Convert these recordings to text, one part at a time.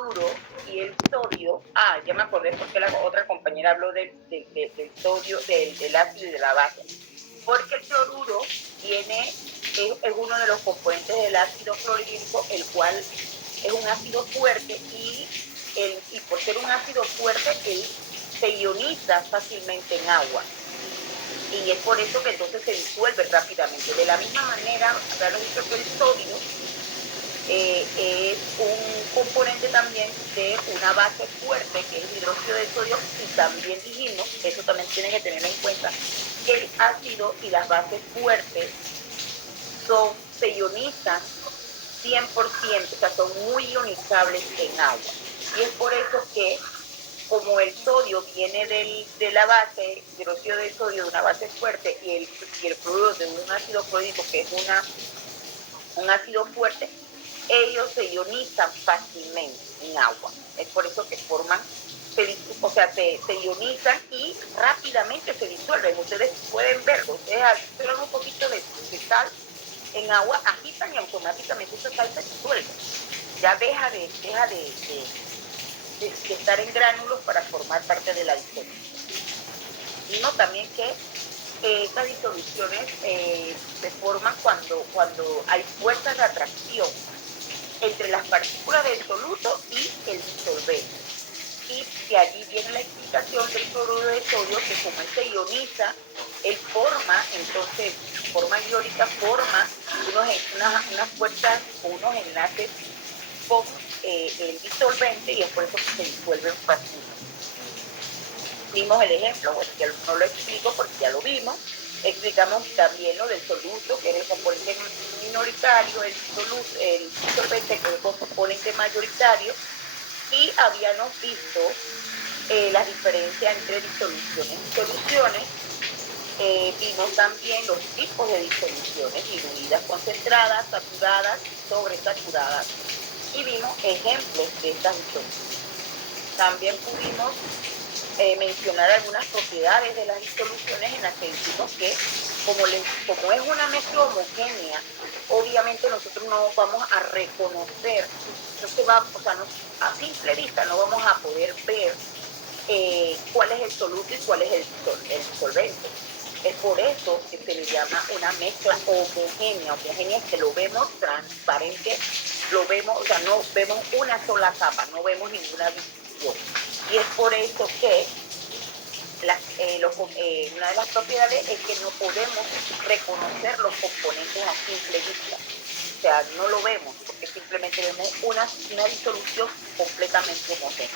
cloruro y el sodio, ya me acordé porque la otra compañera habló del sodio, del ácido y de la base, porque el cloruro es uno de los componentes del ácido clorhídrico, el cual es un ácido fuerte y por ser un ácido fuerte, él se ioniza fácilmente en agua. Y es por eso que entonces se disuelve rápidamente. De la misma manera, habíamos dicho que el sodio es un componente también de una base fuerte, que es el hidróxido de sodio, y también dijimos, eso también tienen que tener en cuenta, que el ácido y las bases fuertes se ionizan 100%, o sea, son muy ionizables en agua. Y es por eso que, como el sodio viene de la base, hidróxido de sodio de una base fuerte, y el cloruro de un ácido clorhídrico, que es un ácido fuerte, ellos se ionizan fácilmente en agua. Es por eso que se ionizan y rápidamente se disuelven. Ustedes pueden verlo, ustedes ponen un poquito de sal en agua, agitan y automáticamente esa sal se disuelve. Ya deja de estar en gránulos para formar parte de la disolución. Vimos también que estas disoluciones se forman cuando hay fuerzas de atracción entre las partículas del soluto y el disolvente. Y de allí viene la explicación del cloruro de sodio, que como él se ioniza, él forma, entonces, forma iónica, forma unas fuerzas o unos enlaces con el disolvente, y es por eso que se disuelven fácilmente. Vimos el ejemplo, bueno, ya no lo explico porque ya lo vimos. Explicamos también lo del soluto, que es el componente minoritario, el disolvente, que es el componente mayoritario, y habíamos visto las diferencias entre disoluciones y soluciones. Vimos también los tipos de disoluciones: diluidas, concentradas, saturadas, sobresaturadas, y vimos ejemplos de estas disoluciones. También pudimos mencionar algunas propiedades de las disoluciones, en las que decimos que como es una mezcla homogénea, obviamente nosotros no vamos a reconocer, a simple vista no vamos a poder ver cuál es el soluto y cuál es el disolvente. Es por eso que se le llama una mezcla homogénea. Homogénea es que lo vemos transparente, lo vemos, o sea, no vemos una sola capa, no vemos ninguna división. Y es por eso que una de las propiedades es que no podemos reconocer los componentes a simple vista. O sea, no lo vemos porque simplemente vemos una disolución completamente homogénea.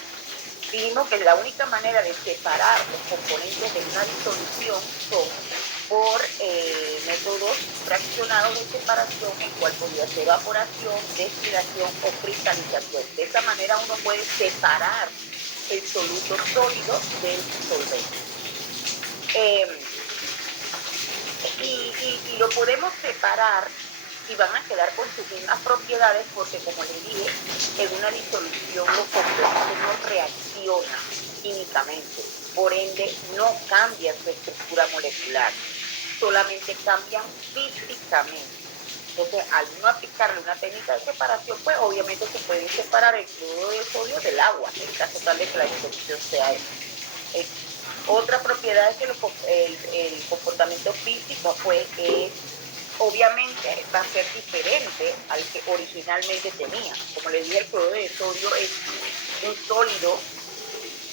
Vimos que la única manera de separar los componentes de una disolución son por métodos fraccionados de separación, el cual podría ser evaporación, destilación o cristalización. De esa manera uno puede separar el soluto sólido del disolvente. Y lo podemos separar y van a quedar con sus mismas propiedades, porque, como les dije, en una disolución los compuestos no reaccionan químicamente, por ende no cambian su estructura molecular, solamente cambian físicamente. Entonces, al no aplicarle una técnica de separación, pues obviamente se puede separar el cloruro de sodio del agua, en caso tal de que la disolución sea esa. Otra propiedad es que el comportamiento físico, pues, obviamente va a ser diferente al que originalmente tenía. Como les dije, el cloruro de sodio es un sólido,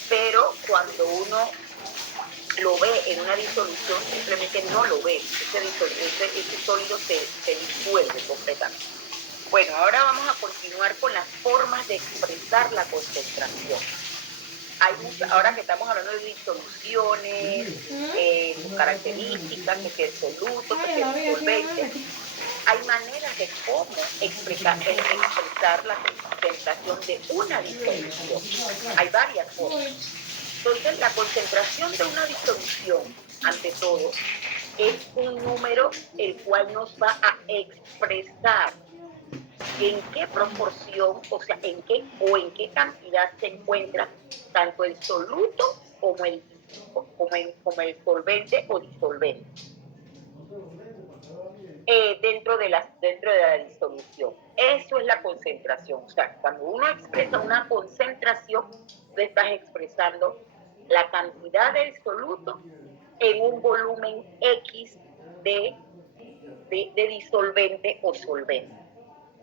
pero cuando uno lo ve en una disolución, simplemente no lo ve. Ese sólido se disuelve completamente. Bueno, ahora vamos a continuar con las formas de expresar la concentración. Ahora que estamos hablando de disoluciones, características, que si el soluto, que si el disolvente, hay maneras de cómo expresar la concentración de una disolución. Hay varias formas. Entonces, la concentración de una disolución, ante todo, es un número el cual nos va a expresar en qué proporción, o sea, en qué cantidad se encuentra tanto el soluto como el solvente o disolvente. dentro de la disolución. Eso es la concentración. O sea, cuando uno expresa una concentración, tú estás expresando la cantidad de disoluto en un volumen X de disolvente o solvente.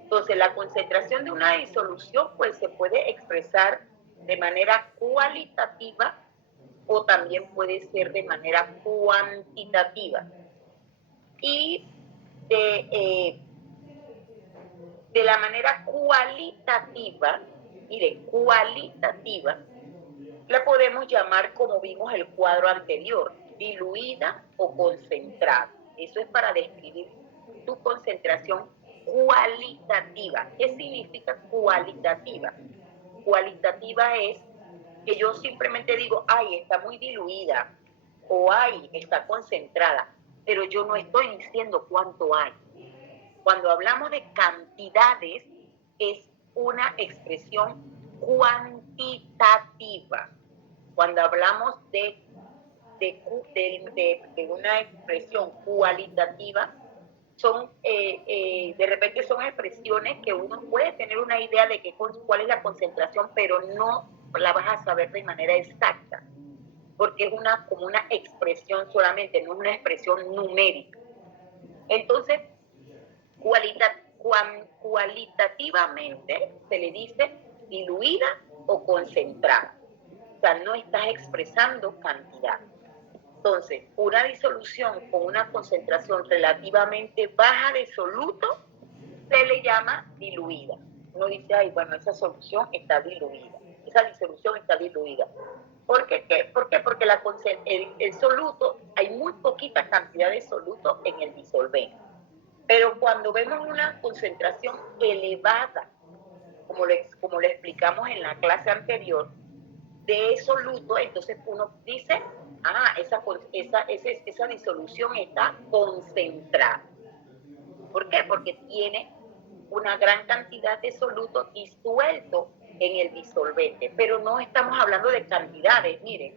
Entonces, la concentración de una disolución pues se puede expresar de manera cualitativa o también puede ser de manera cuantitativa. Y de la manera cualitativa, mire, cualitativa, la podemos llamar como vimos el cuadro anterior, diluida o concentrada. Eso es para describir tu concentración cualitativa. ¿Qué significa cualitativa? Cualitativa es que yo simplemente digo, ay, está muy diluida o ay, está concentrada, pero yo no estoy diciendo cuánto hay. Cuando hablamos de cantidades, es una expresión cuantitativa. Cuando hablamos de una expresión cualitativa, son de repente son expresiones que uno puede tener una idea de cuál es la concentración, pero no la vas a saber de manera exacta, porque es como una expresión solamente, no es una expresión numérica. Entonces, cualitativamente se le dice diluida o concentrada. O sea, no estás expresando cantidad. Entonces, una disolución con una concentración relativamente baja de soluto se le llama diluida. Uno dice, ay, bueno, esa solución está diluida, esa disolución está diluida. ¿Por qué? ¿Por qué? Porque el soluto, hay muy poquita cantidad de soluto en el disolvente. Pero cuando vemos una concentración elevada, como lo explicamos en la clase anterior, de soluto, entonces uno dice, esa disolución está concentrada. ¿Por qué? Porque tiene una gran cantidad de soluto disuelto en el disolvente, pero no estamos hablando de cantidades, miren.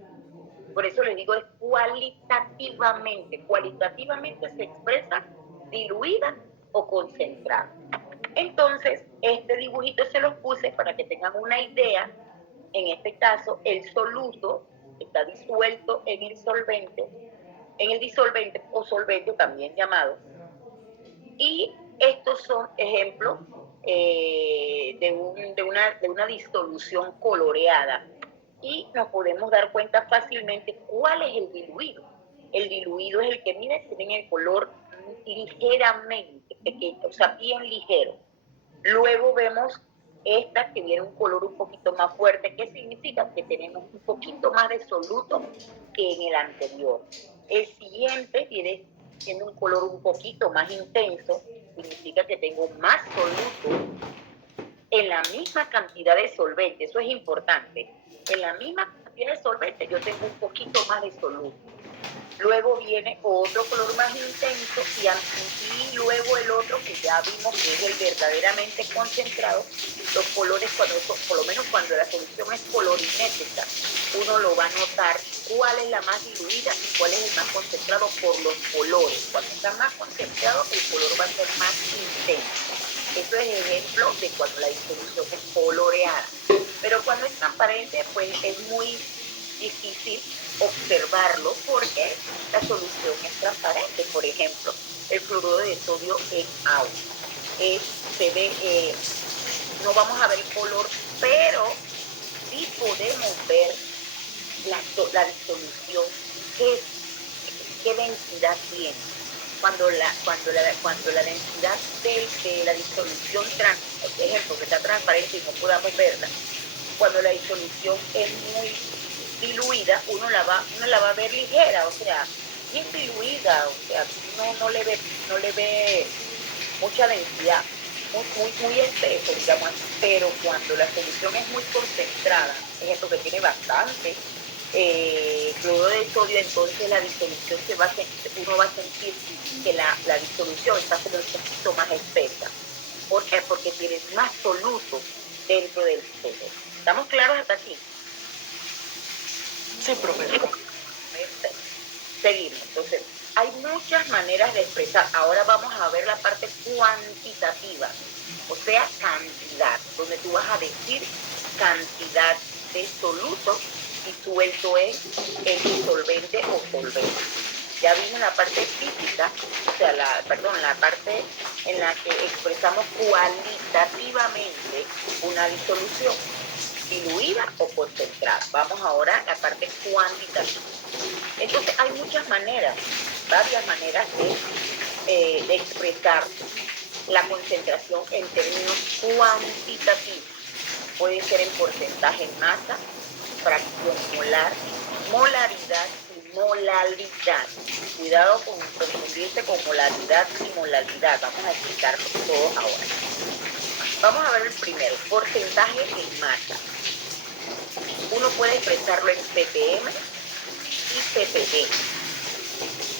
Por eso les digo, es cualitativamente. Cualitativamente se expresa diluida o concentrada. Entonces, este dibujito se los puse para que tengan una idea. En este caso, el soluto está disuelto en el disolvente o solvente también llamado. Y estos son ejemplos de una disolución coloreada. Y nos podemos dar cuenta fácilmente cuál es el diluido. El diluido es el que, miren, tiene el color ligeramente pequeño, o sea, bien ligero. Luego vemos esta que viene un color un poquito más fuerte. ¿Qué significa? Que tenemos un poquito más de soluto que en el anterior. El siguiente tiene un color un poquito más intenso, significa que tengo más soluto en la misma cantidad de solvente. Eso es importante. En la misma cantidad de solvente yo tengo un poquito más de soluto. Luego viene otro color más intenso y luego el otro que ya vimos que es el verdaderamente concentrado. Los colores, por lo menos cuando la solución es colorimétrica, uno lo va a notar cuál es la más diluida y cuál es el más concentrado por los colores. Cuando está más concentrado, el color va a ser más intenso. Eso es ejemplo de cuando la disolución es coloreada. Pero cuando es transparente, pues es muy difícil observarlo porque la solución es transparente. Por ejemplo, el fluoruro de sodio en agua. No vamos a ver el color, pero sí podemos ver la disolución, qué densidad tiene. Cuando la densidad de la disolución, por ejemplo, que está transparente y no podamos verla, cuando la disolución es muy diluida, uno la va a ver ligera, o sea, bien diluida, o sea, no le ve mucha densidad, muy espeso, digamos, pero cuando la solución es muy concentrada, ejemplo que tiene bastante cloruro de sodio, entonces la disolución uno va a sentir que la disolución está como un poquito más espesa. ¿Por qué? Porque tiene más soluto dentro del sodio. ¿Estamos claros hasta aquí? Sí, profesor. Seguimos. Entonces, hay muchas maneras de expresar. Ahora vamos a ver la parte cuantitativa, o sea, cantidad, donde tú vas a decir cantidad de soluto disuelto en el disolvente o solvente. Ya vimos la parte física, o sea, la parte en la que expresamos cualitativamente una disolución, diluida o concentrada. Vamos ahora a la parte cuantitativa. Entonces hay muchas maneras, varias maneras de expresar la concentración en términos cuantitativos. Puede ser en porcentaje en masa, fracción molar, molaridad y molalidad. Cuidado con confundirse con molaridad y molalidad. Vamos a explicarlo todos ahora. Vamos a ver el primero, porcentaje en masa. Uno puede expresarlo en ppm y ppb.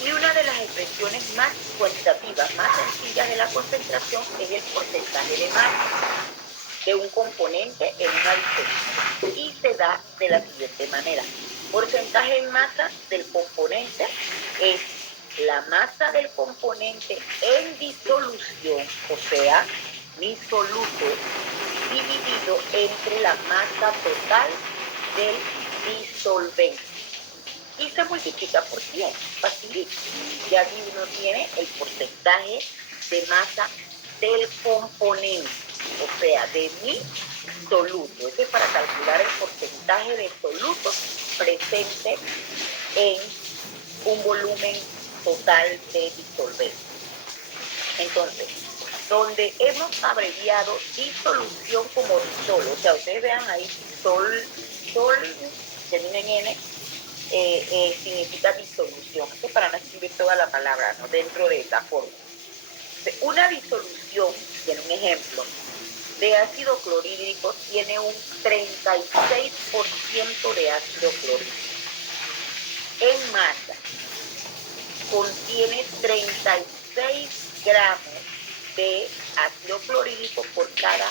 Y una de las expresiones más cuantitativas, más sencillas de la concentración es el porcentaje de masa de un componente en una disolución. Y se da de la siguiente manera. Porcentaje en masa del componente es la masa del componente en disolución, o sea, mi soluto, dividido entre la masa total del disolvente. Y se multiplica por 100, facilito. Ya aquí uno tiene el porcentaje de masa del componente, o sea, de mi soluto. Eso es para calcular el porcentaje de soluto presente en un volumen total de disolvente. Entonces, donde hemos abreviado disolución como disol, o sea, ustedes vean ahí, sol, termina en N, significa disolución. Esto es para no escribir toda la palabra, ¿no? Dentro de la fórmula. Una disolución, en un ejemplo, de ácido clorhídrico tiene un 36% de ácido clorhídrico. En masa, contiene 36 gramos de ácido clorhídrico por cada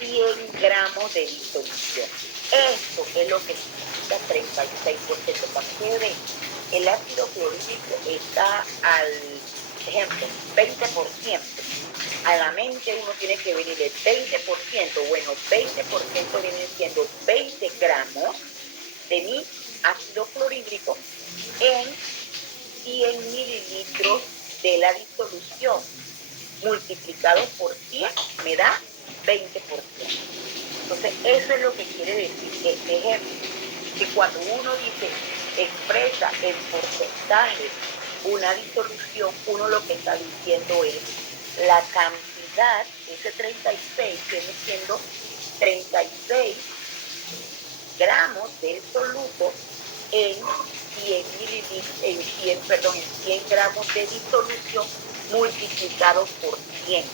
100 gramos de disolución. Esto es lo que significa 36%. Cuando ustedes ven, el ácido clorhídrico está al ejemplo 20%. A la mente uno tiene que venir el 20%. Bueno, 20% viene siendo 20 gramos de mi ácido clorhídrico en 100 mililitros de la disolución. Multiplicado por 100 me da 20%. Entonces, eso es lo que quiere decir este ejemplo. Que cuando uno dice, expresa en porcentaje una disolución, uno lo que está diciendo es la cantidad, ese 36 viene siendo 36 gramos del soluto en 100 gramos de disolución multiplicados por 100.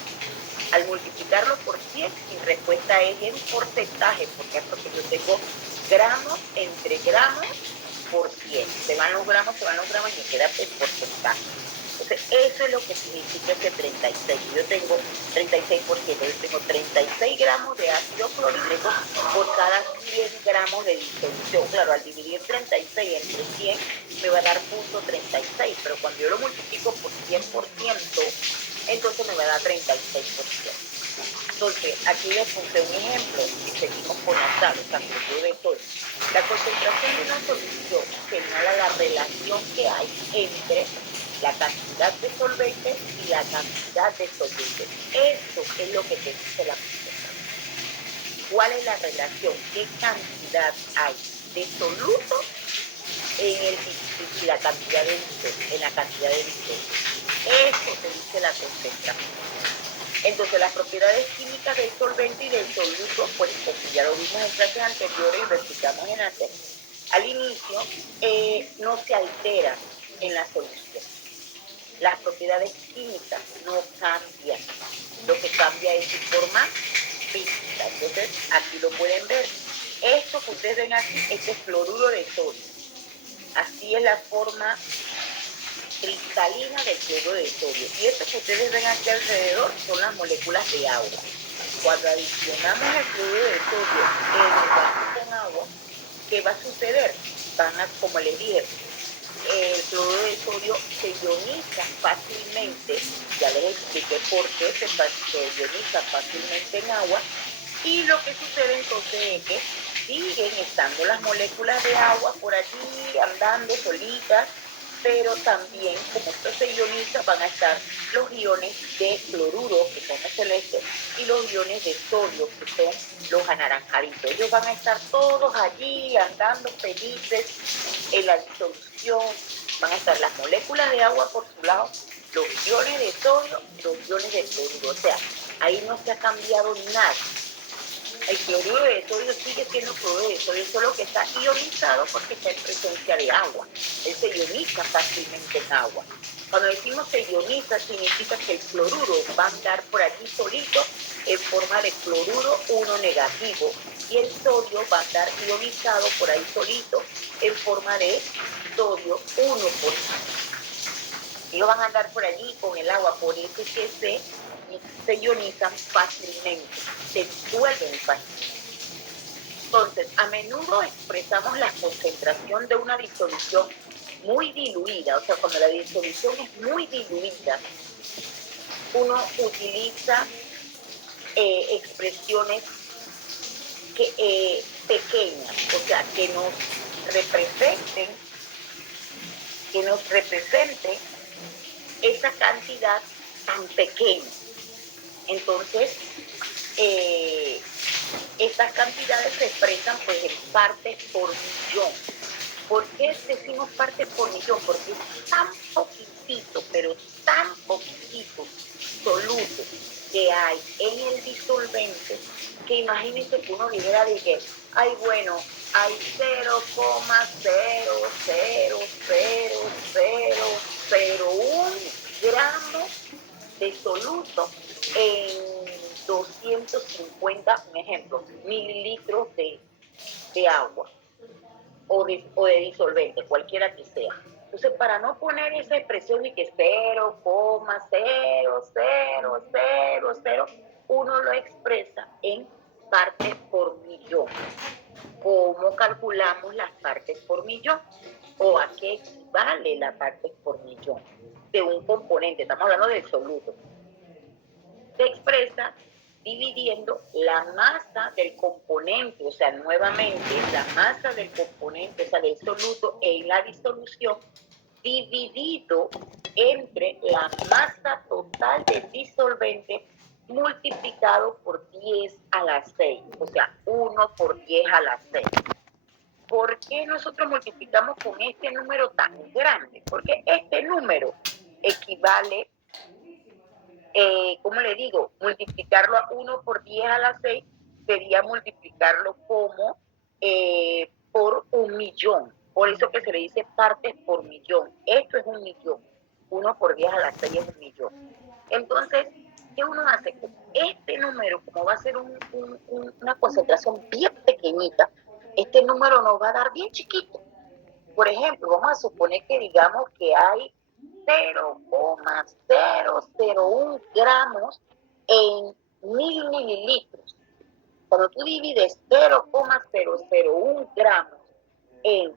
Al multiplicarlo por 100, mi respuesta es en porcentaje, porque es porque yo tengo gramos entre gramos por 100. Se van los gramos y me queda el porcentaje. Entonces, eso es lo que significa ese 36. Yo tengo 36%, yo tengo 36 gramos de ácido clorhídrico por cada 100 gramos de disolución. Claro, al dividir 36 entre 100 me va a dar 0.36, pero cuando yo lo multiplico por 100%, entonces me va a dar 36%. Entonces, aquí les puse un ejemplo y seguimos con la tabla, o sea, de todo. La concentración de una solución señala la relación que hay entre la cantidad de solventes y la cantidad de solventes. Eso es lo que te dice la concentración. ¿Cuál es la relación? ¿Qué cantidad hay de soluto en la cantidad de disolvente? En la cantidad de disolvente. Eso te dice la concentración. Entonces, las propiedades químicas del solvente y del soluto, pues como ya lo vimos en clases anteriores y lo explicamos al inicio, no se alteran en la solución. Las propiedades químicas no cambian. Lo que cambia es su forma física. Entonces, aquí lo pueden ver. Esto que ustedes ven aquí, este es fluoruro de sodio. Así es la forma cristalina del cloruro de sodio. Y esto que ustedes ven aquí alrededor son las moléculas de agua. Cuando adicionamos el cloruro de sodio en el vaso con agua, ¿qué va a suceder? Como les dije, el cloruro de sodio se ioniza fácilmente, ya les expliqué por qué se ioniza fácilmente en agua, y lo que sucede entonces es que siguen estando las moléculas de agua por allí andando solitas, pero también como esto se ioniza van a estar los iones de cloruro, que son los celestes, y los iones de sodio, que son los anaranjaditos. Ellos van a estar todos allí andando felices en la disolución. Van a estar las moléculas de agua por su lado, los iones de sodio y los iones de cloruro. O sea, ahí no se ha cambiado nada. El cloruro de sodio sigue siendo cloruro de sodio, solo que está ionizado porque está en presencia de agua. Él se ioniza fácilmente en agua. Cuando decimos se ioniza, significa que el cloruro va a andar por allí solito en forma de cloruro 1 negativo, y el sodio va a andar ionizado por ahí solito en forma de sodio 1 positivo. Ellos van a andar por allí con el agua, por eso es que se ionizan fácilmente, se disuelven fácilmente. Entonces, a menudo expresamos la concentración de una disolución muy diluida, o sea, cuando la disolución es muy diluida, uno utiliza expresiones pequeñas, o sea, que nos representen esa cantidad tan pequeña. Entonces, estas cantidades se expresan pues en partes por millón. ¿Por qué decimos partes por millón? Porque es tan poquitito, pero tan poquitito soluto que hay en el disolvente, que imagínense que uno dijera de que, ay, bueno, hay 0,0000001 gramos de soluto en 250, un ejemplo, mililitros de agua o de disolvente, cualquiera que sea. Entonces, para no poner esa expresión de que 0,00000, uno lo expresa en partes por millón. ¿Cómo calculamos las partes por millón? ¿O a qué equivale la parte por millón de un componente? Estamos hablando del soluto. Se expresa dividiendo la masa del componente, o sea, nuevamente la masa del componente, o sea, del soluto en la disolución, dividido entre la masa total del disolvente multiplicado por 10 a la 6, o sea, 1 por 10 a la 6. ¿Por qué nosotros multiplicamos con este número tan grande? Porque este número equivale, ¿cómo le digo? Multiplicarlo a 1 por 10 a la 6 sería multiplicarlo como por 1.000.000. Por eso que se le dice partes por millón. Esto es 1.000.000. 1 por 10 a la 6 es 1.000.000. Entonces, ¿qué uno hace? Este número, como va a ser una concentración bien pequeñita, este número nos va a dar bien chiquito. Por ejemplo, vamos a suponer que digamos que hay 0,001 gramos en 1.000 mililitros. Cuando tú divides 0,001 gramos en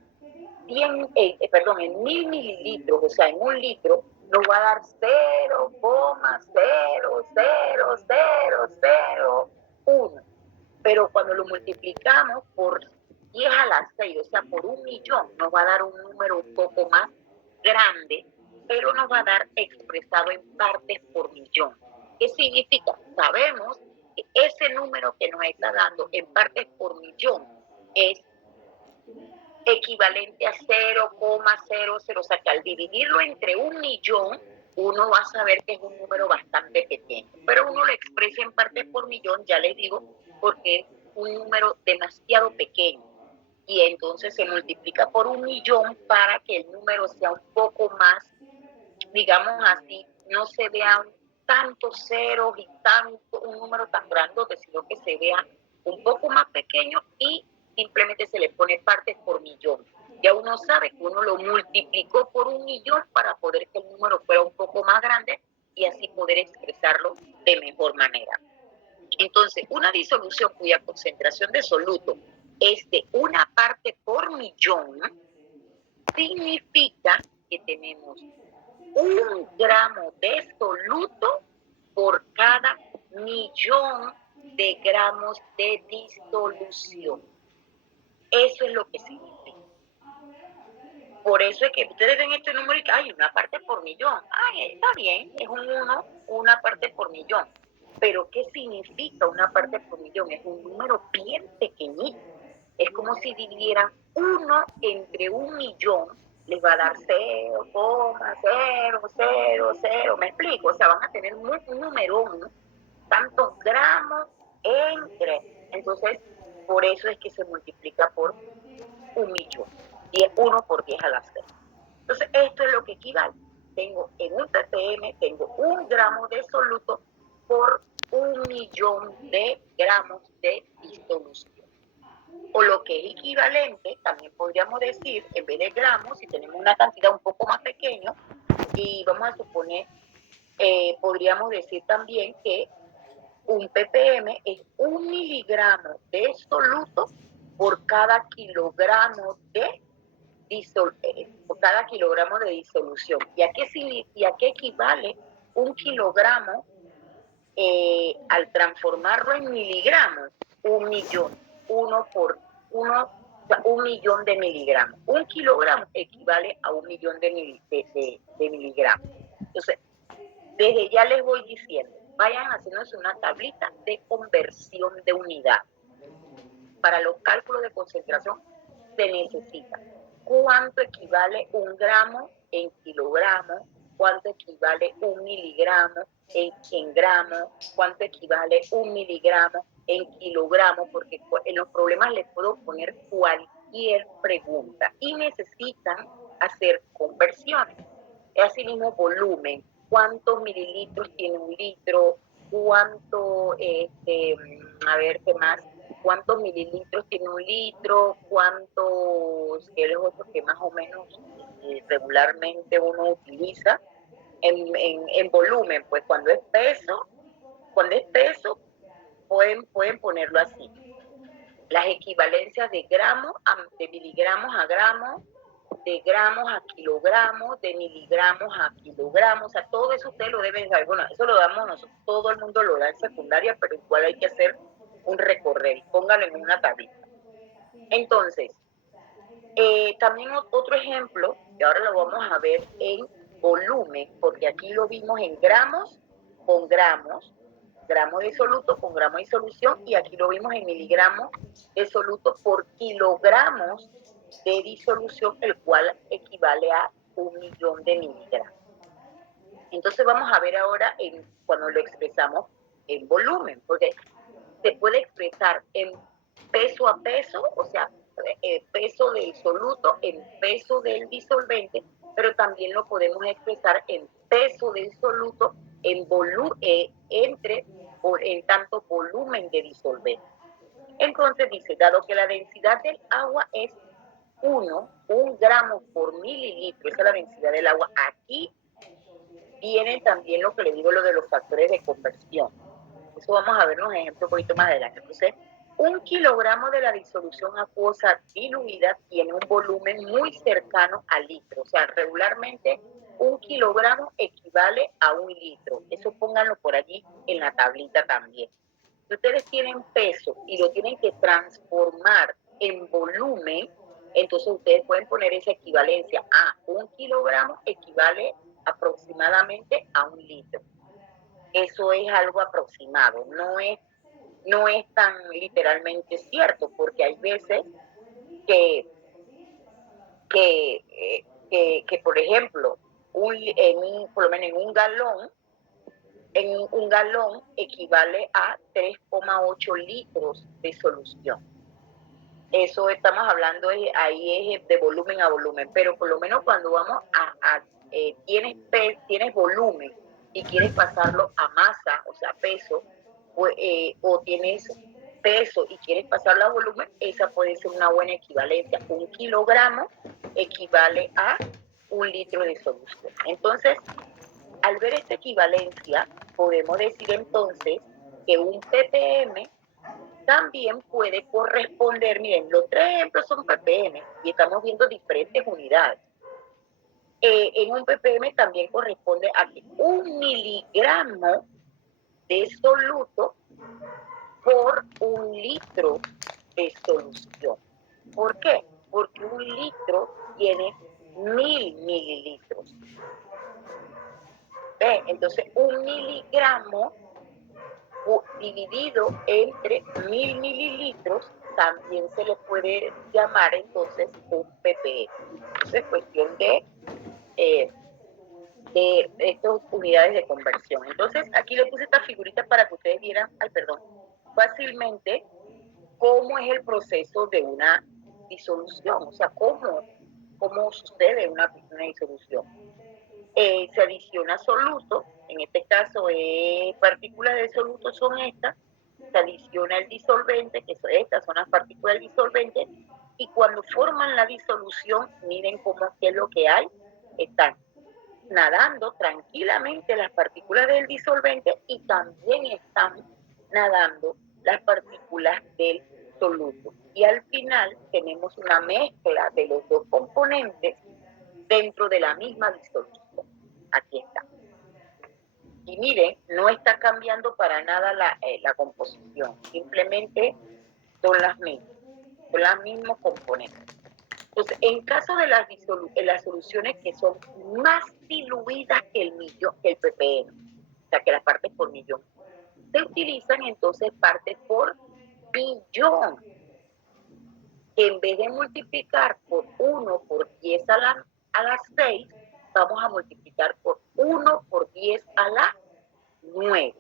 1.000 mililitros, o sea, en un litro, nos va a dar 0,00001. Pero cuando lo multiplicamos por 10 a la 6, o sea, por 1.000.000, nos va a dar un número un poco más grande, pero nos va a dar expresado en partes por millón. ¿Qué significa? Sabemos que ese número que nos está dando en partes por millón es equivalente a 0,00, o sea que al dividirlo entre 1.000.000, uno va a saber que es un número bastante pequeño, pero uno lo expresa en partes por millón, ya les digo, porque es un número demasiado pequeño, y entonces se multiplica por 1.000.000 para que el número sea un poco más, digamos así, no se vean tantos ceros y un número tan grandote, sino que se vea un poco más pequeño y simplemente se le pone partes por millón. Ya uno sabe que uno lo multiplicó por 1.000.000 para poder que el número fuera un poco más grande y así poder expresarlo de mejor manera. Entonces, una disolución cuya concentración de soluto es de 1 parte por millón significa que tenemos 1 gramo de soluto por cada millón de gramos de disolución. Eso es lo que significa. Por eso es que ustedes ven este número y hay una parte por millón. Está bien, es un 1, una parte por millón. Pero ¿qué significa una parte por millón? Es un número bien pequeñito. Es como si dividieran 1 entre 1 millón, les va a dar 0,0000. ¿Me explico? O sea, van a tener un numerón, tantos gramos entre. Entonces, por eso es que se multiplica por 1 millón. 1 por 10 a la 6. Entonces, esto es lo que equivale. Tengo en un ppm, tengo 1 gramo de soluto por 1 millón de gramos de disolución. O lo que es equivalente, también podríamos decir, en vez de gramos, si tenemos una cantidad un poco más pequeña, y vamos a suponer, podríamos decir también que un ppm es 1 miligramo de soluto por cada kilogramo de disolución. ¿Y a qué equivale 1 kilogramo al transformarlo en miligramos? 1 millón. 1 millón de miligramos. 1 kilogramo equivale a 1 millón de miligramos. Entonces, desde ya les voy diciendo, vayan haciéndose una tablita de conversión de unidad. Para los cálculos de concentración se necesita cuánto equivale 1 gramo en kilogramos, cuánto equivale 1 miligramo en gramos, cuánto equivale 1 miligramo en kilogramos, porque en los problemas les puedo poner cualquier pregunta y necesitan hacer conversiones. Asimismo, volumen, cuántos mililitros tiene un litro, cuánto, a ver, ¿qué más? ¿Cuántos mililitros tiene un litro? ¿Cuántos, qué es lo otro que más o menos regularmente uno utiliza? En volumen, pues cuando es peso, pueden ponerlo así. Las equivalencias de gramos, de miligramos a gramos, de gramos a kilogramos, de miligramos a kilogramos, o sea, todo eso ustedes lo deben saber. Bueno, eso lo damos nosotros, todo el mundo lo da en secundaria, pero igual hay que hacer un recorrido, pónganlo en una tablita. Entonces, también otro ejemplo, que ahora lo vamos a ver en volumen, porque aquí lo vimos en gramos con gramos de soluto con gramos de solución, y aquí lo vimos en miligramos de soluto por kilogramos de disolución, el cual equivale a 1 millón de miligramos. Entonces vamos a ver ahora cuando lo expresamos en volumen, porque se puede expresar en peso a peso, o sea, peso del soluto en peso del disolvente, pero también lo podemos expresar en peso del soluto en tanto volumen de disolvente. Entonces dice, dado que la densidad del agua es 1 gramo por mililitro, esa es la densidad del agua. Aquí viene también lo que le digo, lo de los factores de conversión. Eso vamos a ver unos ejemplos un poquito más adelante. Entonces, 1 kilogramo de la disolución acuosa diluida tiene un volumen muy cercano al litro. O sea, regularmente 1 kilogramo equivale a 1 litro. Eso pónganlo por allí en la tablita también. Si ustedes tienen peso y lo tienen que transformar en volumen, entonces ustedes pueden poner esa equivalencia a 1 kilogramo equivale aproximadamente a 1 litro. Eso es algo aproximado, no es tan literalmente cierto, porque hay veces que por ejemplo, por lo menos en un galón equivale a 3,8 litros de solución. Eso estamos hablando, ahí es de volumen a volumen, pero por lo menos cuando vamos tienes volumen y quieres pasarlo a masa, o sea, peso, o tienes peso y quieres pasarlo a volumen, esa puede ser una buena equivalencia. 1 kilogramo equivale a 1 litro de solución. Entonces, al ver esta equivalencia, podemos decir entonces que un ppm también puede corresponder, miren, los tres ejemplos son ppm y estamos viendo diferentes unidades. En un ppm también corresponde a que 1 miligramo de soluto por 1 litro de solución. ¿Por qué? Porque 1 litro tiene 1000 mililitros. Entonces, 1 miligramo dividido entre 1000 mililitros también se le puede llamar entonces un ppm. Entonces, es cuestión de estas unidades de conversión. Entonces, aquí le puse esta figurita para que ustedes vieran, fácilmente cómo es el proceso de una disolución, o sea, cómo sucede una disolución. Se adiciona soluto, en este caso partículas de soluto son estas, se adiciona el disolvente, que estas son las partículas del disolvente, y cuando forman la disolución, miren qué es lo que hay, están nadando tranquilamente las partículas del disolvente y también están nadando las partículas del soluto. Y al final tenemos una mezcla de los dos componentes dentro de la misma disolución. Aquí está. Y miren, no está cambiando para nada la composición, simplemente son los mismos componentes. Entonces, en caso de las soluciones que son más diluidas que el ppm, o sea, que las partes por millón, se utilizan entonces partes por billón, que en vez de multiplicar por 1 por 10 a la 6, vamos a multiplicar por 1 por 10 a la 9.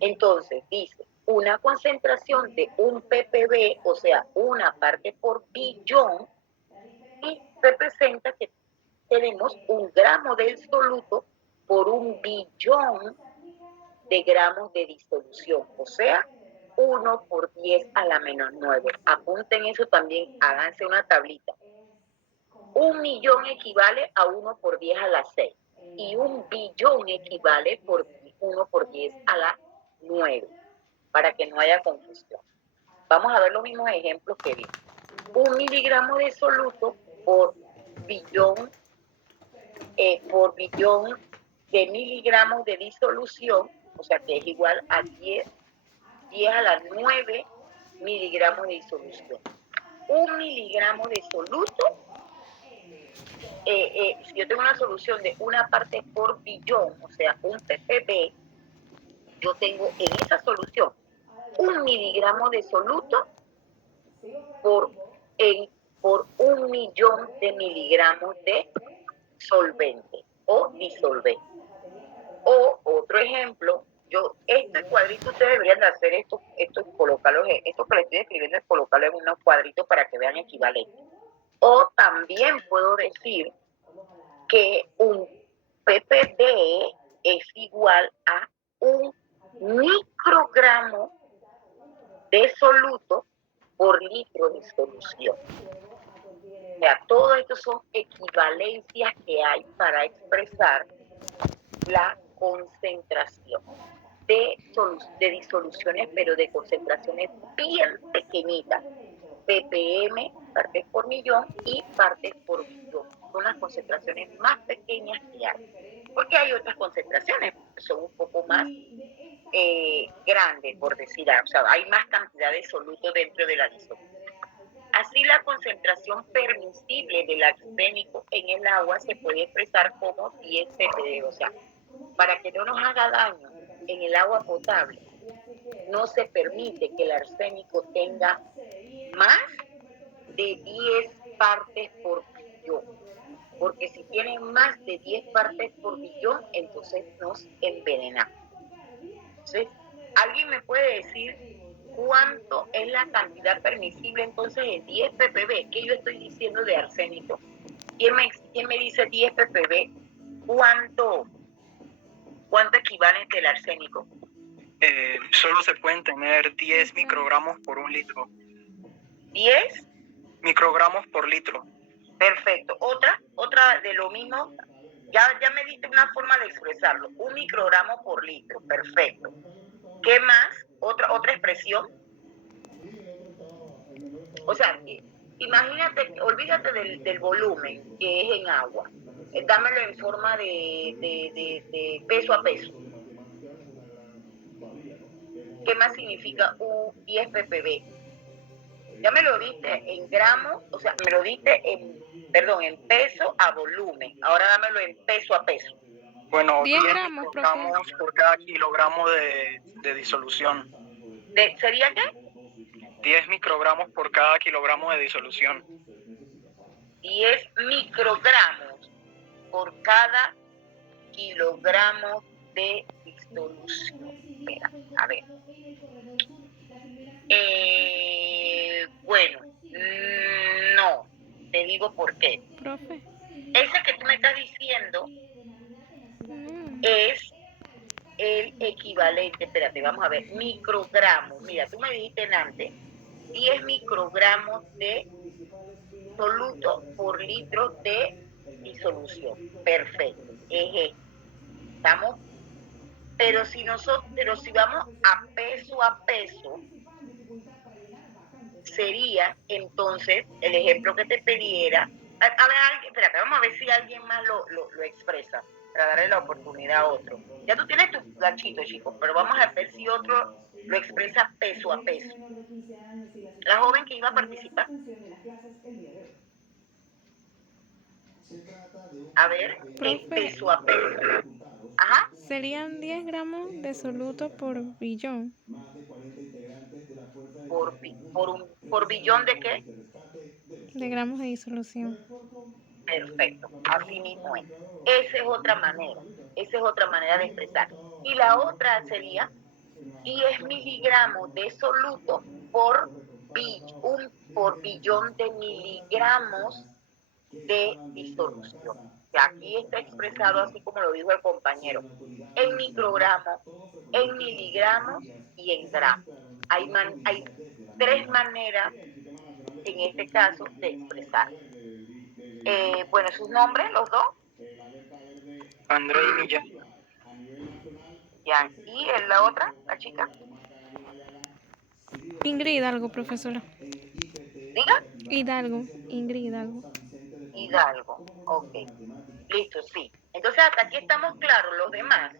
Entonces, dice, una concentración de un ppb, o sea, una parte por billón, y representa que tenemos 1 gramo del soluto por 1 billón de gramos de disolución, o sea, 1 por 10 a la menos 9. Apunten eso también, háganse una tablita. 1 millón equivale a 1 por 10 a la 6 y 1 billón equivale por 1 por 10 a la 9, para que no haya confusión. Vamos a ver los mismos ejemplos que vimos. 1 miligramo de soluto por billón de miligramos de disolución, o sea que es igual a 10 a la 9 miligramos de disolución. 1 miligramo de soluto, si yo tengo una solución de una parte por billón, o sea, un ppb, yo tengo en esa solución 1 miligramo de soluto por 1 millón de miligramos de solvente o disolvente. O otro ejemplo, este cuadrito ustedes deberían de hacer esto colocarlos, esto que les estoy escribiendo es colocarlo en unos cuadritos para que vean equivalentes. O también puedo decir que un ppb es igual a 1 microgramo de soluto por litro de solución. O sea, todo esto son equivalencias que hay para expresar la concentración de disoluciones, pero de concentraciones bien pequeñitas, ppm, partes por millón, y partes por billón. Son las concentraciones más pequeñas que hay, porque hay otras concentraciones que son un poco más grandes, por decir, o sea, hay más cantidad de soluto dentro de la disolución. Así, la concentración permisible del arsénico en el agua se puede expresar como 10 ppb, o sea, para que no nos haga daño en el agua potable, no se permite que el arsénico tenga más de 10 partes por billón, porque si tiene más de 10 partes por billón, entonces nos envenenamos. Entonces, ¿alguien me puede decir cuánto es la cantidad permisible entonces de 10 ppb? ¿Qué yo estoy diciendo de arsénico? ¿Quién me dice 10 ppb? ¿Cuánto equivale el arsénico? Solo se pueden tener 10 microgramos por 1 litro. 10 microgramos por litro. Perfecto. Otra de lo mismo. Ya me diste una forma de expresarlo. 1 microgramo por litro. Perfecto. ¿Qué más? Otra expresión. O sea, imagínate, olvídate del volumen que es en agua. Dámelo en forma de peso a peso. ¿Qué más significa U10 ppb? Ya me lo diste en gramos, o sea, me lo diste en peso a volumen. Ahora dámelo en peso a peso. Bueno, 10 10 gramos, profe. microgramos por cada kilogramo de disolución. ¿Sería qué? 10 microgramos por cada kilogramo de disolución. 10 microgramos por cada kilogramo de disolución. Espera, a ver. Bueno, no, te digo por qué. Profe. Ese que tú me estás diciendo es el equivalente, espérate, vamos a ver, microgramos. Mira, tú me dijiste antes, 10 microgramos de soluto por litro de disolución. Perfecto, es esto. ¿Estamos? Pero si vamos a peso, sería entonces el ejemplo que te pidiera. A ver, espérate, vamos a ver si alguien más lo expresa para darle la oportunidad a otro. Ya tú tienes tu ganchito, chicos, pero vamos a ver si otro lo expresa peso a peso. La joven que iba a participar. A ver, en Profe, peso a peso. Ajá. serían 10 gramos de soluto por billón. ¿Por billón de qué? De gramos de disolución. Perfecto, así mismo es. Esa es otra manera de expresar. Y la otra sería 10 miligramos de soluto por billón de miligramos de disolución. Aquí está expresado así como lo dijo el compañero, en microgramos, en miligramos y en gramos. Hay tres maneras en este caso de expresar. Bueno, sus nombres, los dos. André y Millán. Ya. ¿Y la otra, la chica? Ingrid Hidalgo, profesora. Diga. Ingrid Hidalgo. Hidalgo. Ok. Listo, sí. Entonces hasta aquí estamos claros, los demás.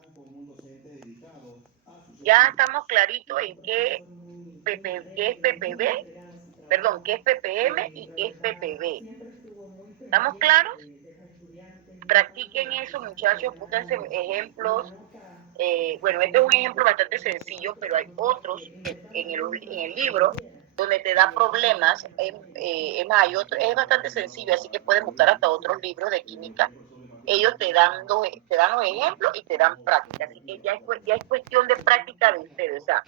Ya estamos claritos en qué es PPB, perdón, qué es PPM y qué es PPB. ¿Estamos claros? Practiquen eso, muchachos, pónganse ejemplos. Bueno, este es un ejemplo bastante sencillo, pero hay otros en el libro donde te da problemas. Hay otro, es bastante sencillo, así que pueden buscar hasta otros libros de química. Ellos te dan los ejemplos y te dan práctica, así que ya es cuestión de práctica de ustedes, o sea,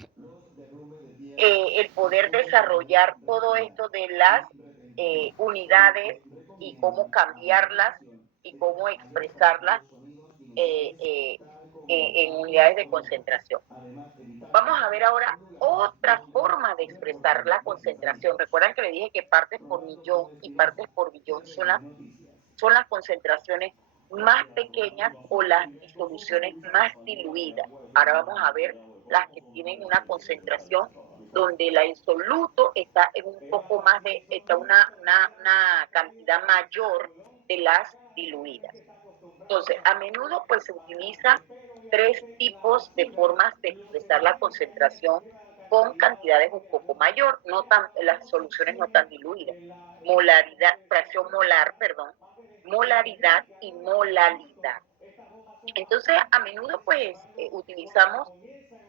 el poder desarrollar todo esto de las unidades y cómo cambiarlas y cómo expresarlas en unidades de concentración. Vamos a ver ahora otra forma de expresar la concentración. Recuerdan que le dije que partes por millón y partes por billón son las concentraciones más pequeñas o las disoluciones más diluidas. Ahora vamos a ver las que tienen una concentración donde el insoluto está en un poco más está una cantidad mayor de las diluidas. Entonces, a menudo pues se utilizan tres tipos de formas de expresar la concentración con cantidades un poco mayor, las soluciones no tan diluidas. Fracción molar, molaridad y molalidad. Entonces, a menudo pues utilizamos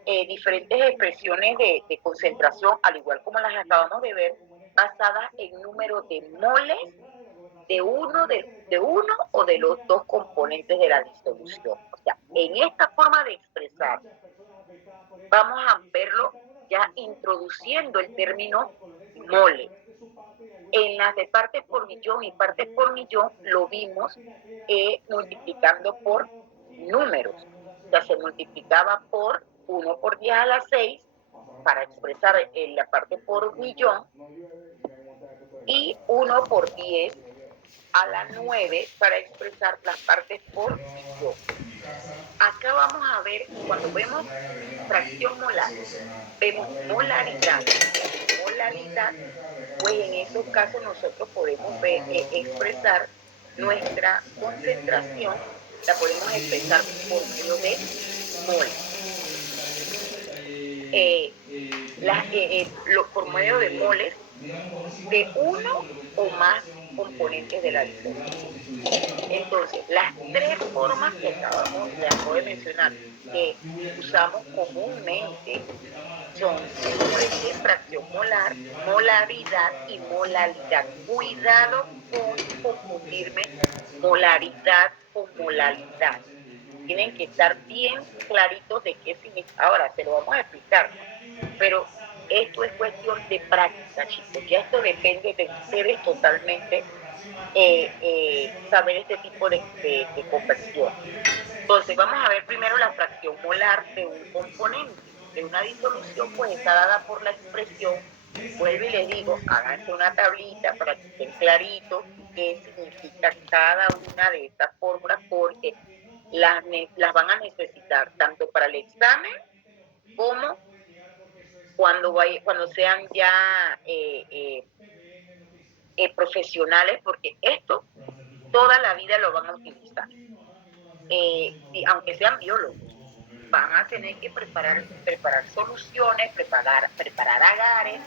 diferentes expresiones de concentración, al igual como las acabamos de ver, basadas en número de moles de uno o de los dos componentes de la disolución. O sea, en esta forma de expresar, vamos a verlo ya introduciendo el término mole. En las de partes por millón y partes por millón lo vimos multiplicando por números. O sea, se multiplicaba por 1 por 10 a la 6 para expresar la parte por millón y 1 por 10 a la 9 para expresar las partes por millón. Acá vamos a ver, cuando vemos fracción molar, vemos molaridad. Molaridad, pues en esos casos nosotros podemos expresar nuestra concentración, la podemos expresar por medio de mol. Por medio de moles de uno o más componentes de la disolución. Entonces, las tres formas que acabo de mencionar, que usamos comúnmente, son, como les dije, fracción molar, molaridad y molalidad. Cuidado con confundirme molaridad con molalidad. Tienen que estar bien claritos de qué significa. Ahora, se lo vamos a explicar, ¿no? Pero esto es cuestión de práctica, chicos. Ya esto depende de ustedes totalmente, saber este tipo de conversión. Entonces, vamos a ver primero la fracción molar de un componente de una disolución, pues está dada por la expresión. Vuelvo y les digo, háganse una tablita para que estén claritos qué significa cada una de estas fórmulas, porque las van a necesitar tanto para el examen como cuando sean ya profesionales, porque esto toda la vida lo van a utilizar. Aunque sean biólogos, van a tener que preparar soluciones, preparar agares,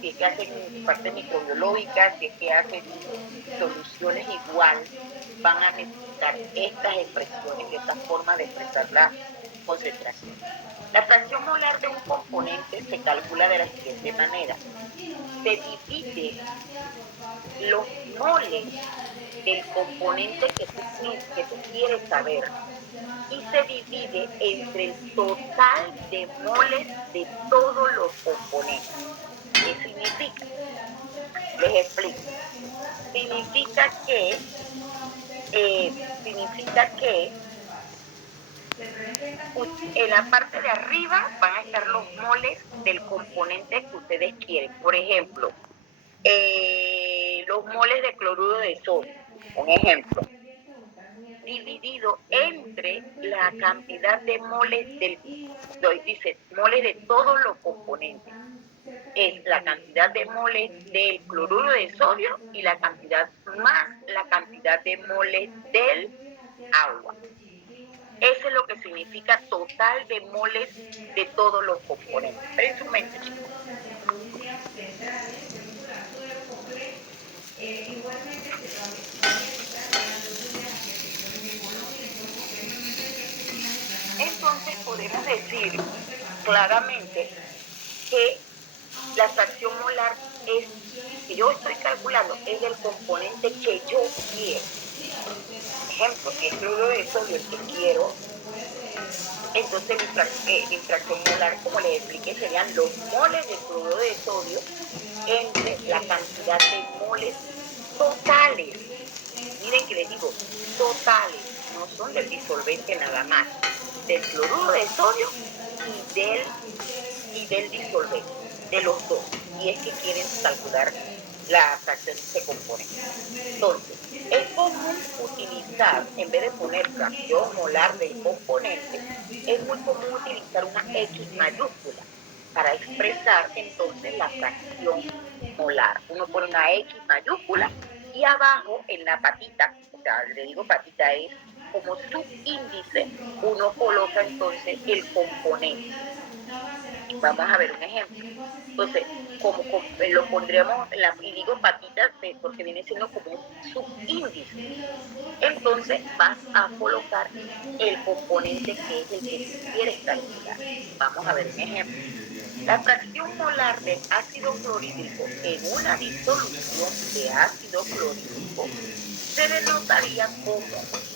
si es que hacen parte microbiológica, si es que hacen soluciones igual, van a necesitar estas expresiones, estas formas de expresar la concentración. La fracción molar de un componente se calcula de la siguiente manera. Se divide los moles del componente que tú quieres saber y se divide entre el total de moles de todos los componentes. ¿Qué significa? Les explico. Significa que en la parte de arriba van a estar los moles del componente que ustedes quieren. Por ejemplo, los moles de cloruro de sodio, un ejemplo, dividido entre la cantidad de moles moles de todos los componentes. Es la cantidad de moles del cloruro de sodio y la cantidad de moles del agua. Eso es lo que significa total de moles de todos los componentes. Esperen su mente, chicos. Entonces podemos decir claramente que la fracción molar que yo estoy calculando es del componente que yo quiero. Ejemplo, si es cloruro de sodio el que quiero, entonces mi fracción molar, como les expliqué, serían los moles de cloruro de sodio entre la cantidad de moles totales. Miren que les digo, totales, no son del disolvente nada más, del cloruro de sodio y del disolvente, de los dos, y es que quieren calcular la fracción de ese componente. Entonces, es común utilizar, en vez de poner fracción molar del componente, es muy común utilizar una X mayúscula para expresar entonces la fracción molar. Uno pone una X mayúscula y abajo en la patita, o sea, le digo patita, es como subíndice, uno coloca entonces el componente. Vamos a ver un ejemplo. Entonces, como lo pondríamos, y digo patitas porque viene siendo como un subíndice. Entonces vas a colocar el componente que es el que tú quieres calcular. Vamos a ver un ejemplo. La fracción molar del ácido clorhídrico en una disolución de ácido clorhídrico se denotaría como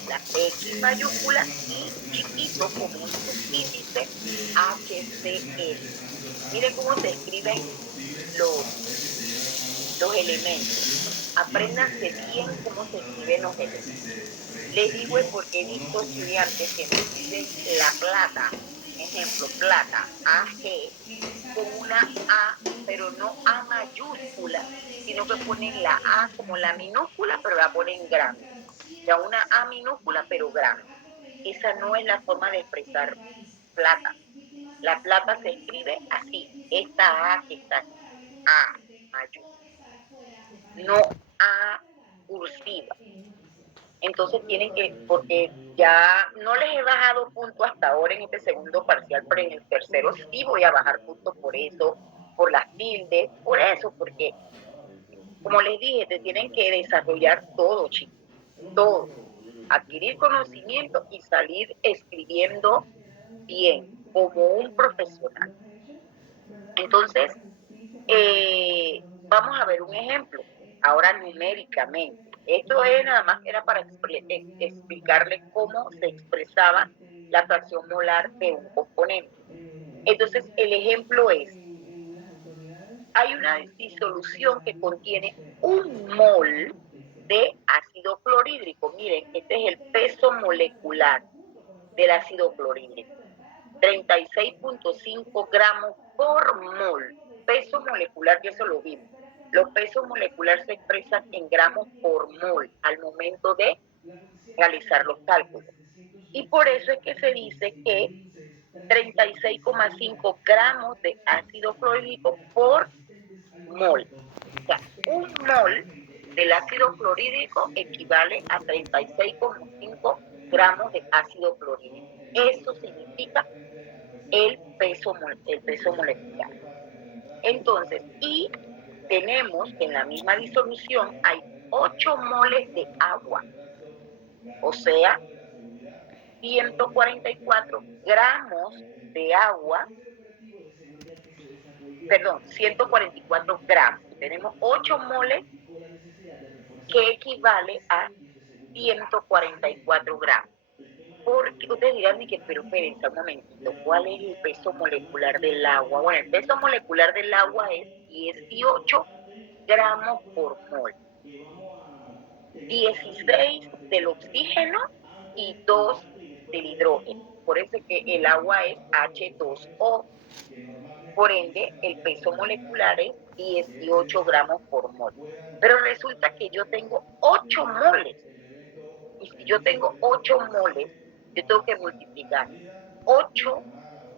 la X mayúscula y chiquito como un subíndice HCl. Miren cómo se escriben los elementos. Apréndanse bien cómo se escriben los elementos. Les digo es porque he visto estudiantes que me escriben la plata, ejemplo, plata, AG, con una A, pero no A mayúscula, sino que ponen la A como la minúscula, pero la ponen grande. O sea, una A minúscula, pero grande. esa no es la forma de expresar plata. La plata se escribe así, esta A que está aquí, A mayúscula, no A cursiva. Entonces tienen que, porque ya no les he bajado punto hasta ahora en este segundo parcial, pero en el tercero sí voy a bajar punto por eso, por las tildes, por eso, porque como les dije, te tienen que desarrollar todo, chicos, todo, adquirir conocimiento y salir escribiendo bien, como un profesional. Entonces, vamos a ver un ejemplo, ahora numéricamente. Esto es nada más era para explicarles cómo se expresaba la fracción molar de un componente. Entonces, el ejemplo es, hay una disolución que contiene un mol de ácido clorhídrico. Miren, este es el peso molecular del ácido clorhídrico. 36.5 gramos por mol. Peso molecular, que eso lo vimos. Los pesos moleculares se expresan en gramos por mol al momento de realizar los cálculos. Y por eso es que se dice que 36,5 gramos de ácido clorhídrico por mol. O sea, un mol del ácido clorhídrico equivale a 36,5 gramos de ácido clorhídrico. Eso significa el peso molecular. Entonces, y tenemos que en la misma disolución hay 8 moles de agua, o sea, 144 gramos de agua, perdón, 144 gramos. Tenemos 8 moles que equivale a 144 gramos. Porque ustedes dirán, pero espérense un momentito, ¿cuál es el peso molecular del agua? Bueno, el peso molecular del agua es 18 gramos por mol. 16 del oxígeno y 2 del hidrógeno. Por eso es que el agua es H2O. Por ende, el peso molecular es 18 gramos por mol. Pero resulta que yo tengo 8 moles. Y si yo tengo 8 moles, yo tengo que multiplicar 8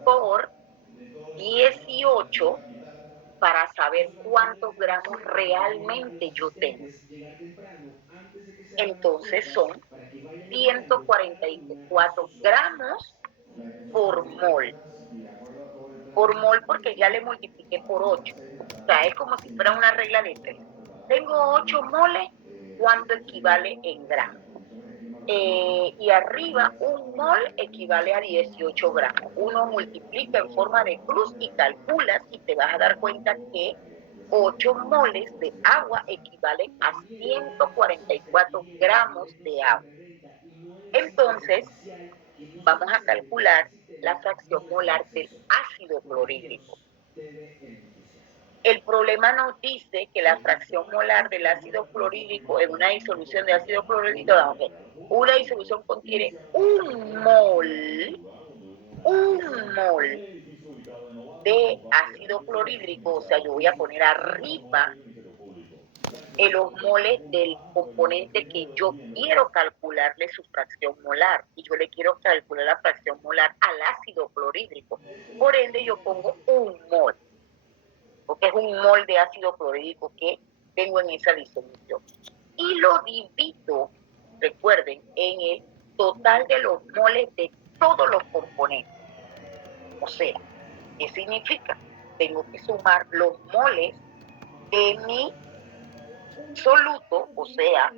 por 18 para saber cuántos gramos realmente yo tengo. Entonces son 144 gramos por mol. Por mol porque ya le multipliqué por 8. O sea, es como si fuera una regla de 3. Tengo 8 moles, ¿cuánto equivale en gramos? Y arriba, un mol equivale a 18 gramos. Uno multiplica en forma de cruz y calculas y te vas a dar cuenta que 8 moles de agua equivalen a 144 gramos de agua. Entonces, vamos a calcular la fracción molar del ácido clorhídrico. El problema nos dice que la fracción molar del ácido clorhídrico en una disolución de ácido clorhídrico, una disolución contiene un mol de ácido clorhídrico, o sea, yo voy a poner arriba los moles del componente que yo quiero calcularle su fracción molar, y yo le quiero calcular la fracción molar al ácido clorhídrico. Por ende, yo pongo un mol, porque es un mol de ácido clorhídrico que tengo en esa disolución. Y lo divido, recuerden, en el total de los moles de todos los componentes. O sea, ¿qué significa? Tengo que sumar los moles de mi soluto, o sea,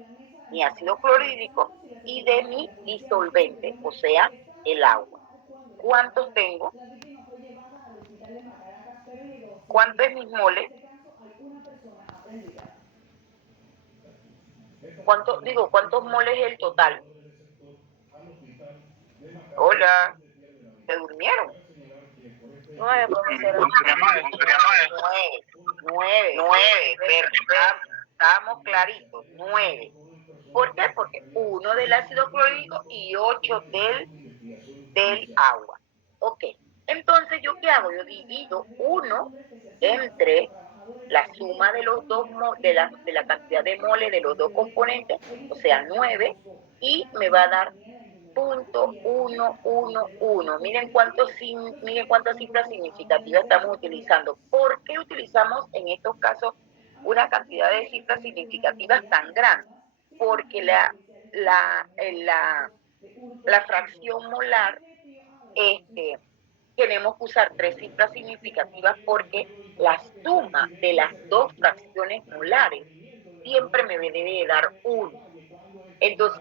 mi ácido clorhídrico, y de mi disolvente, o sea, el agua. ¿Cuántos tengo? ¿Cuántos es mis moles? ¿Cuántos moles es el total? Hola, ¿se durmieron? 9, profesora. 9, estamos claritos, 9. ¿Por qué? Porque 1 del ácido clorhídrico y 8 del agua. Ok, entonces, ¿yo qué hago? Yo divido 1 entre la suma de los dos de la cantidad de moles de los dos componentes, o sea, 9, y me va a dar 0.111. Miren cuántas cifras significativas estamos utilizando. ¿Por qué utilizamos en estos casos una cantidad de cifras significativas tan grande? Porque la fracción molar, tenemos que usar 3 cifras significativas porque la suma de las 2 fracciones molares siempre me debe dar 1. Entonces,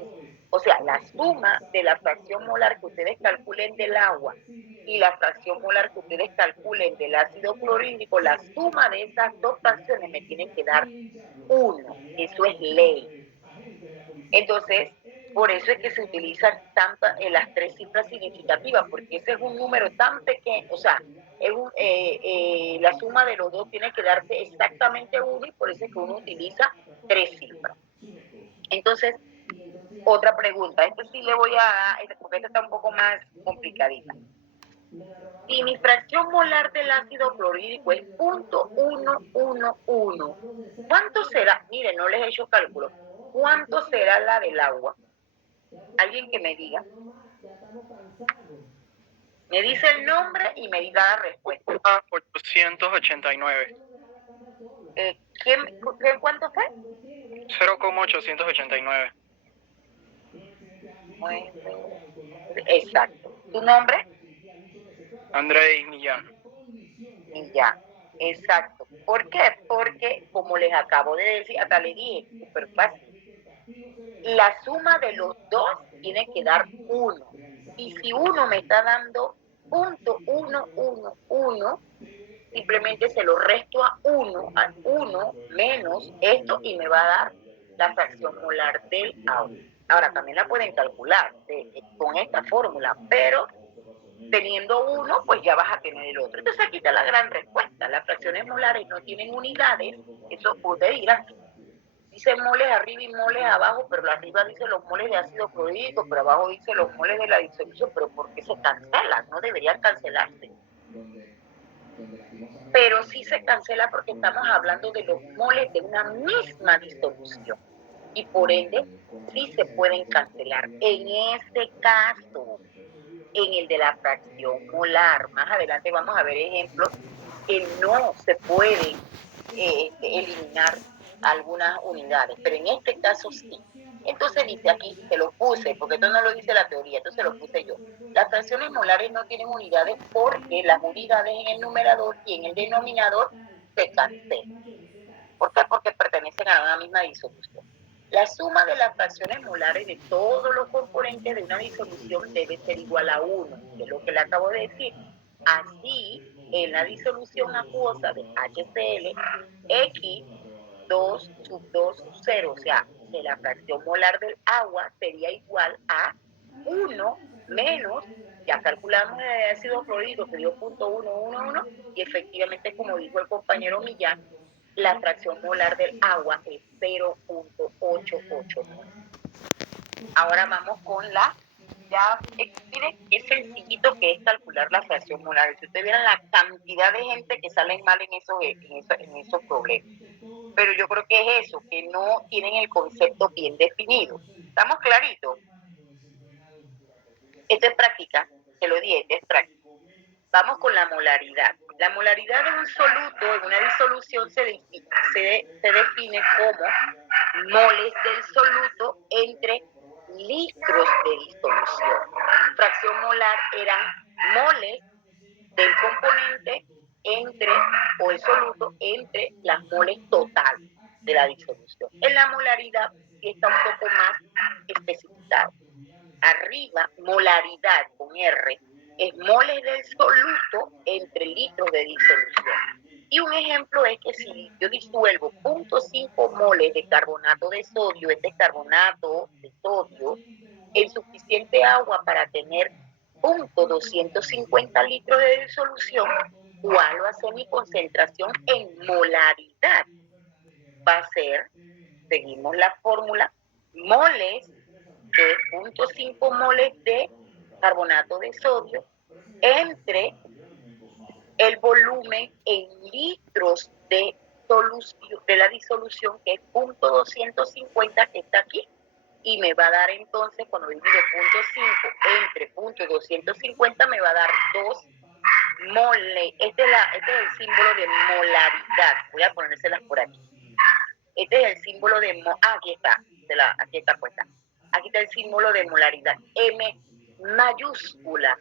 o sea, la suma de la fracción molar que ustedes calculen del agua y la fracción molar que ustedes calculen del ácido clorhídrico, la suma de esas 2 fracciones me tiene que dar 1. Eso es ley. Entonces, por eso es que se utilizan las 3 cifras significativas, porque ese es un número tan pequeño, o sea, la suma de los dos tiene que darte exactamente 1 y por eso es que uno utiliza 3 cifras. Entonces, otra pregunta, sí le voy a, porque esta está un poco más complicadita. Si mi fracción molar del ácido clorhídrico es 0.111, ¿cuánto será? Miren, no les he hecho cálculo. ¿Cuánto será la del agua? Alguien que me diga. Me dice el nombre y me diga la respuesta. 889. ¿Cuánto fue? 0,889. Exacto. ¿Tu nombre? Andrés Millán. Millán. Exacto. ¿Por qué? Porque, como les acabo de decir, hasta le dije, súper fácil. La suma de los dos tiene que dar 1. Y si uno me está dando 0.111, simplemente se lo resto a 1 menos esto y me va a dar la fracción molar del agua. Ahora, también la pueden calcular con esta fórmula, pero teniendo 1, pues ya vas a tener el otro. Entonces aquí está la gran respuesta. Las fracciones molares no tienen unidades. Eso puede ir así. Dice moles arriba y moles abajo, pero arriba dice los moles de ácido clorhídrico, pero abajo dice los moles de la disolución. ¿Pero por qué se cancelan? No deberían cancelarse. Pero sí se cancela porque estamos hablando de los moles de una misma disolución. Y por ende, sí se pueden cancelar. En este caso, en el de la fracción molar, más adelante vamos a ver ejemplos que no se pueden eliminar algunas unidades, pero en este caso sí. Entonces dice aquí, se lo puse, porque esto no lo dice la teoría, entonces lo puse yo. Las fracciones molares no tienen unidades porque las unidades en el numerador y en el denominador se cancelan. ¿Por qué? Porque pertenecen a una misma disolución. La suma de las fracciones molares de todos los componentes de una disolución debe ser igual a 1, que es lo que le acabo de decir. Así, en la disolución acuosa de HCl, X2 sub 2 sub 0, o sea, que la fracción molar del agua sería igual a 1 menos, ya calculamos el ácido clorhídrico que dio 0.111 y efectivamente, como dijo el compañero Millán, la fracción molar del agua es 0.889. Ahora vamos con miren qué sencillito que es calcular la fracción molar. Si ustedes vieran la cantidad de gente que salen mal en esos problemas. Pero yo creo que es eso, que no tienen el concepto bien definido. ¿Estamos claritos? Esto es práctica, te lo dije, esto es práctica. Vamos con la molaridad. La molaridad de un soluto en una disolución se define como moles del soluto entre litros de disolución. Fracción molar eran moles del componente o el soluto entre las moles total de la disolución. En la molaridad sí está un poco más especificado. Arriba, molaridad con R, es moles del soluto entre litros de disolución. Y un ejemplo es que si yo disuelvo 0.5 moles de carbonato de sodio, este carbonato de sodio, en suficiente agua para tener 0.250 litros de disolución, ¿cuál va a ser mi concentración en molaridad? Va a ser, seguimos la fórmula, moles de 0.5 moles de carbonato de sodio entre el volumen en litros de solución de la disolución, que es 0.250 que está aquí, y me va a dar entonces, cuando divido 0.5 entre 0.250, me va a dar 2 mole. Este es el símbolo de molaridad. Voy a ponérselas por aquí. Este es el símbolo de... aquí está. Aquí está puesta. Aquí está el símbolo de molaridad. M mayúscula.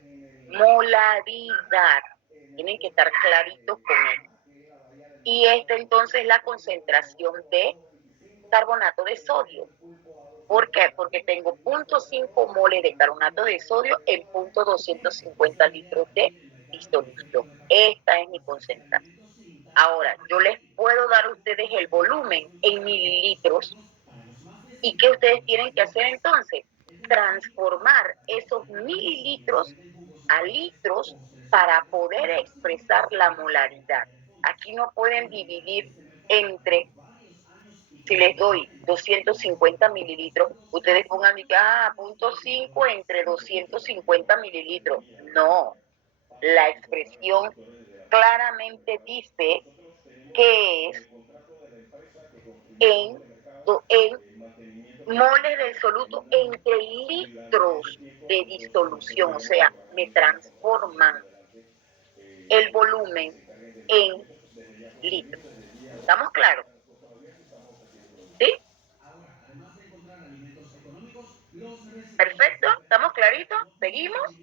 Molaridad. Tienen que estar claritos con esto. Y esta entonces es la concentración de carbonato de sodio. ¿Por qué? Porque tengo 0.5 moles de carbonato de sodio en 0.250 litros de disolución. Esta es mi concentración. Ahora, yo les puedo dar a ustedes el volumen en mililitros. ¿Y qué ustedes tienen que hacer entonces? Transformar esos mililitros a litros para poder expresar la molaridad. Aquí no pueden dividir entre, si les doy 250 mililitros, ustedes pongan, 0.5 entre 250 mililitros. No, la expresión claramente dice que es en moles del soluto entre litros de disolución, o sea, me transforman el volumen en litros. ¿Estamos claros? ¿Sí? Perfecto, ¿estamos claritos? ¿Seguimos?